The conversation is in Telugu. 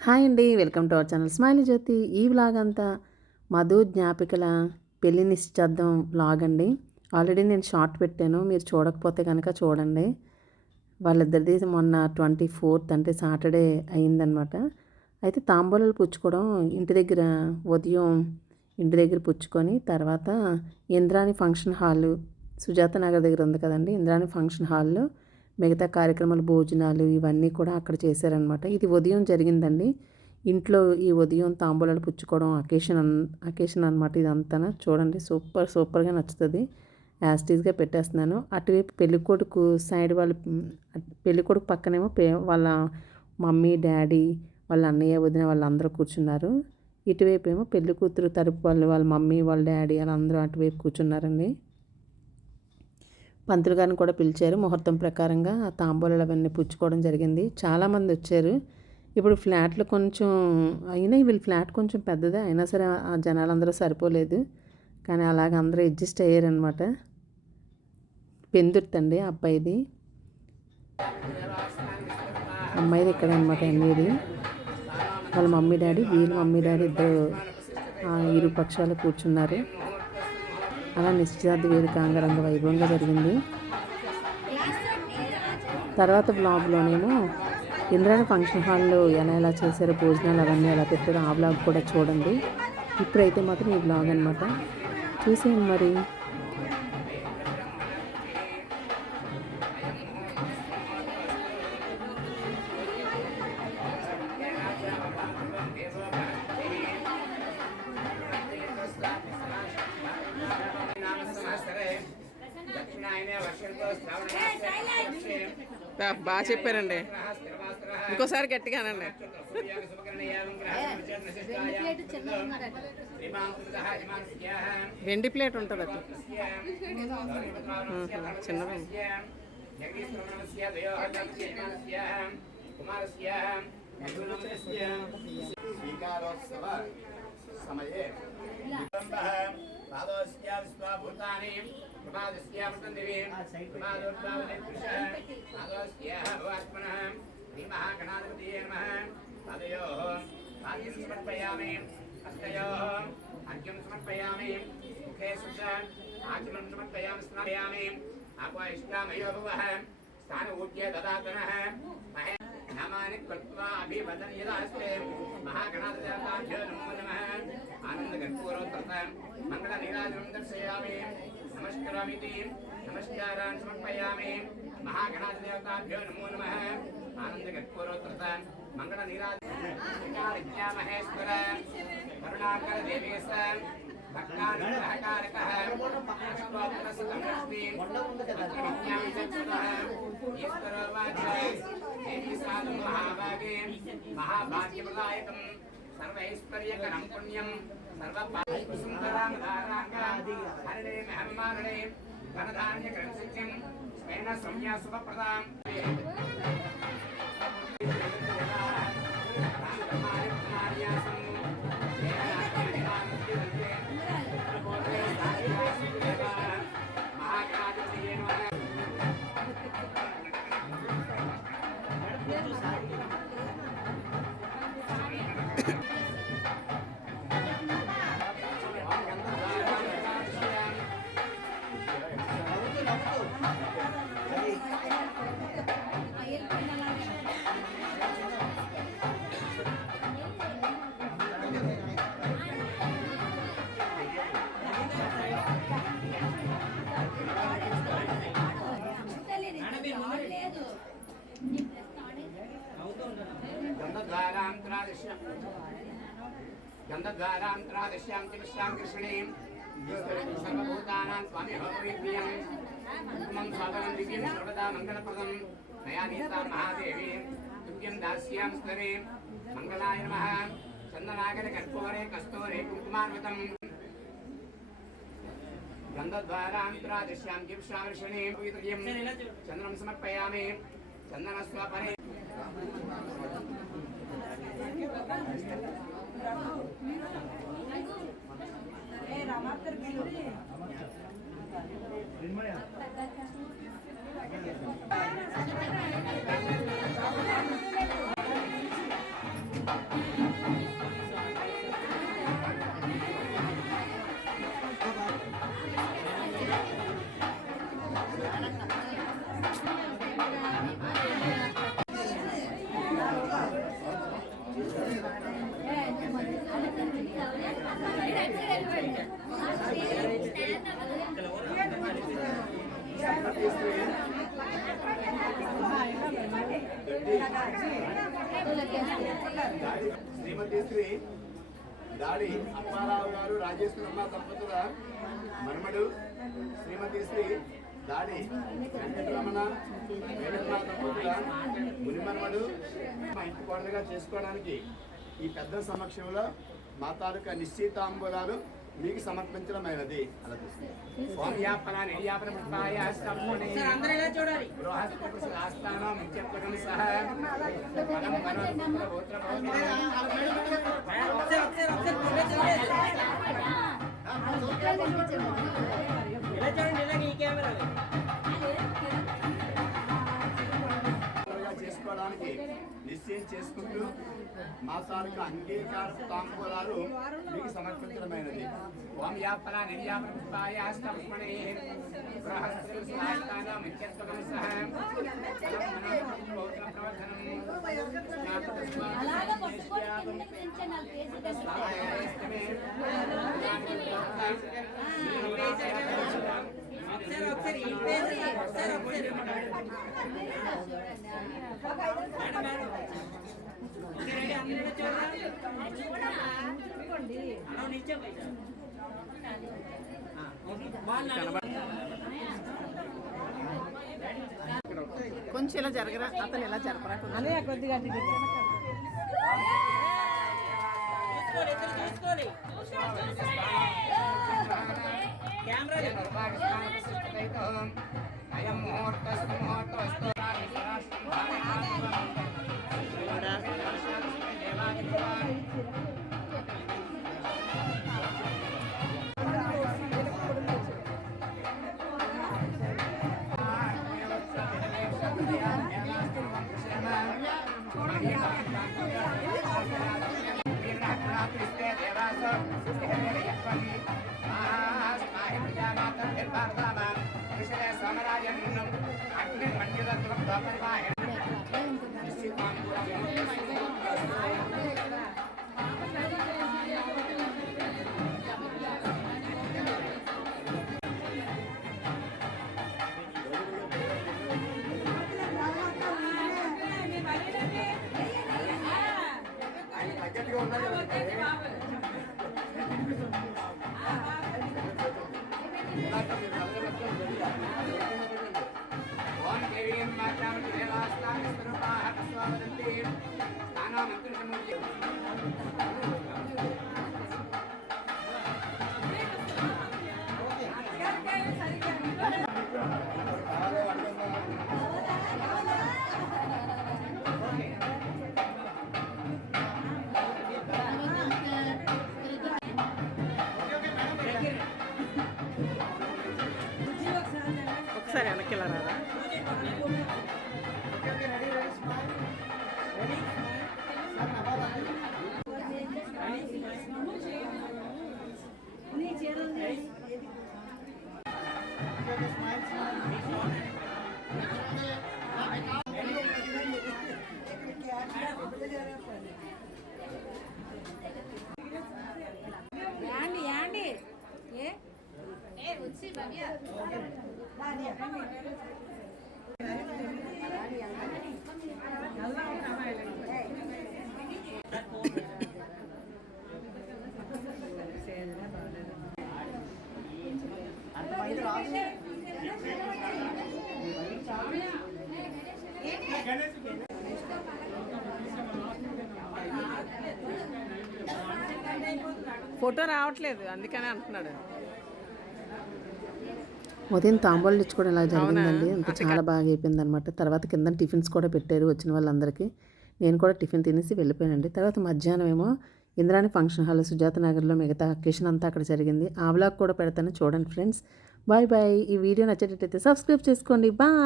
హాయ్ అండి. Welcome to our channel smiley Jyothi. ఈ వ్లాగ్ అంతా మధు జ్ఞాపికల పెళ్లి నిశ్చితార్థం వ్లాగ్ అండి. ఆల్రెడీ నేను షార్ట్ పెట్టాను, మీరు చూడకపోతే కనుక చూడండి. వాళ్ళిద్దరిది మొన్న 24th అంటే సాటర్డే అయిందనమాట. అయితే తాంబూలాలు పుచ్చుకోవడం ఉదయం ఇంటి దగ్గర పుచ్చుకొని తర్వాత ఇంద్రాణి ఫంక్షన్ హాలు సుజాత నగర్ దగ్గర ఉంది కదండి, ఇంద్రాణి ఫంక్షన్ హాల్లో మిగతా కార్యక్రమాలు భోజనాలు ఇవన్నీ కూడా అక్కడ చేశారనమాట. ఇది ఉదయం జరిగిందండి. ఇంట్లో ఈ ఉదయం తాంబూలాలు పుచ్చుకోవడం అకేషన్ అనమాట. ఇదంతా చూడండి, సూపర్గా నచ్చుతుంది. యాస్టీస్గా పెట్టేస్తున్నాను. అటువైపు పెళ్ళికొడుకు సైడ్ పెళ్ళికొడుకు పక్కనేమో వాళ్ళ మమ్మీ డాడీ వాళ్ళ అన్నయ్య వదిన వాళ్ళందరూ కూర్చున్నారు. ఇటువైపు ఏమో పెళ్లి కూతురు తరపు వాళ్ళ మమ్మీ వాళ్ళ డాడీ వాళ్ళందరూ అటువైపు కూర్చున్నారండి. పంతులు గారిని కూడా పిలిచారు. ముహూర్తం ప్రకారంగా తాంబూలాలు అవన్నీ పుచ్చుకోవడం జరిగింది. చాలామంది వచ్చారు. ఇప్పుడు ఫ్లాట్లు కొంచెం అయినా వీళ్ళ ఫ్లాట్ కొంచెం పెద్దదే అయినా సరే ఆ జనాలందరూ సరిపోలేదు. కానీ అలాగ అందరూ అడ్జస్ట్ అయ్యారనమాట. పెందుర్తండి అబ్బాయిది, అమ్మాయిది ఇక్కడ అనమాట. అన్నీది వాళ్ళ మమ్మీ డాడీ, వీళ్ళ మమ్మీ డాడీ ఇద్దరు ఇరు పక్షాలు కూర్చున్నారు. అలా నిశ్చితార్థ వేడుక అంగరంగ వైభవంగా జరిగింది. తర్వాత బ్లాగ్లోనేమో ఇంద్రాణి ఫంక్షన్ హాల్లో ఎలా చేశారో, భోజనాలు అవన్నీ ఎలా పెట్టారో ఆ బ్లాగ్ కూడా చూడండి. ఇప్పుడైతే మాత్రం ఈ బ్లాగ్ అనమాట, చూసేయండి మరి. బాగా చెప్పారండి. ఇంకోసారి గట్టిగా అనండి. వెండి ప్లేట్ ఉంటుంది అది చిన్నది. సమయే పాదోస్య విశ్వభూతాని ప్రమాదస్యామృతందివి ప్రమాదోద్భావనిర్విషః పాదోస్య భవాత్మనః శ్రీమహాగణాధిపతయే నమః. పాదయోః పాద్యం సమర్పయామి, హస్తయోః అర్ఘ్యం సమర్పయామి, ముఖే శుద్ధ ఆచమనం సమర్పయామి, స్నాపయామి. ఆపయిష్టామయో భవః స్థాన ఊర్ధ్య దదాతనః నామాని కృత్వా అభివదన్ యదాస్తే మహాగణాధిపతయే నమో నమః. ఆనందకర్పూరోత్తర మంగళ నీరాజనం దర్శయామి, నమస్కరామితి నమస్కారాన్ సమర్పయామి. మహాగణాధిపతయే నమో నమః. ఆనందకర్పూరోత్తర మంగళ నీరాజనం మహేశ్వర కరుణాకర దేవేశ భక్తానుగ్రహకారకః అష్టోత్తరశతం లక్ష్మీ విజ్ఞాన చక్షుః ఈశ్వరో వాచై దేవీ సాధు మహాభాగే మహాభాగ్యప్రదాయకం సర్వైశ్వర్యకరం పుణ్యం సర్వసుందరాం ధారాంగాం హరిణే మహమ్మారణే ధనధాన్యకరం సిద్ధిం స్వేన సౌమ్య శుభప్రదాం. గంధద్వారాంతరాదిశ్యాం విశ్రాం కృష్ణీం సర్వభూతానాం స్వామి భవవిద్యం కుంకుమం సాధనం దివ్యం సర్వదా మంగళప్రదం నయానీతా మహాదేవి దివ్యం దాస్యాం స్తరే మంగళాయ నమః. చందనాగర కర్పూరే కస్తూరే కుంకుమార్వతం గంధద్వారాంతరాదిశ్యాం విశ్రాం కృష్ణీం పవిత్రయం చందనం సమర్పయామి. చందనస్వపరే శ్రీమతి శ్రీ దాడి అప్పారావు గారు రాజేశ్వరమ్మ దంపతుల మనుమడు, శ్రీమతి శ్రీ దాడి వెంకటరమణ వేణమ్మ దంపతుల ముని మనుమడు మా ఇంటి కోడలుగా చేసుకోవడానికి ఈ పెద్ద సమక్షంలో మా తాలూకా నిశ్చితాంబూలాలు మీకు సమర్పించడమైనది. అలా చేసుకోవడానికి నిశ్చయం చేసుకుంటూ మా తాలూకా అంగీకార తాంబూలాలు మీకు సమర్పించడమైనది. ఓం యాపన నిర్యాపన పుష్పాయ అష్టపుష్పణే బృహస్పతిస్థానం ఇత్యర్థం సహ కొంచెం ఇలా జరగరా, అతను ఇలా జరపరా అదే కొద్దిగా ఒకసారి వెనక్కి ఇలా రారా. యాండి యాండి ఏ వచ్చి భవ్య ఫోటో రావట్లేదు అందుకనే అంటున్నాడు. ఉదయం తాంబూలాలు ఇచ్చుకోవడం ఇలా జరిగిందండి. అంత చాలా బాగా అయిపోయింది అనమాట. తర్వాత కింద టిఫిన్స్ కూడా పెట్టారు వచ్చిన వాళ్ళందరికీ. నేను కూడా టిఫిన్ తినేసి వెళ్ళిపోయానండి. తర్వాత మధ్యాహ్నం ఏమో ఇంద్రాణి ఫంక్షన్ హాల్ సుజాత నగర్లో మిగతా అకేషన్ అంతా అక్కడ జరిగింది. ఆ వ్లాగ్ కూడా పెడతాను చూడండి ఫ్రెండ్స్. Bye bye. ఈ వీడియో నచ్చేటట్టయితే సబ్స్క్రైబ్ చేసుకోండి. బాయ్.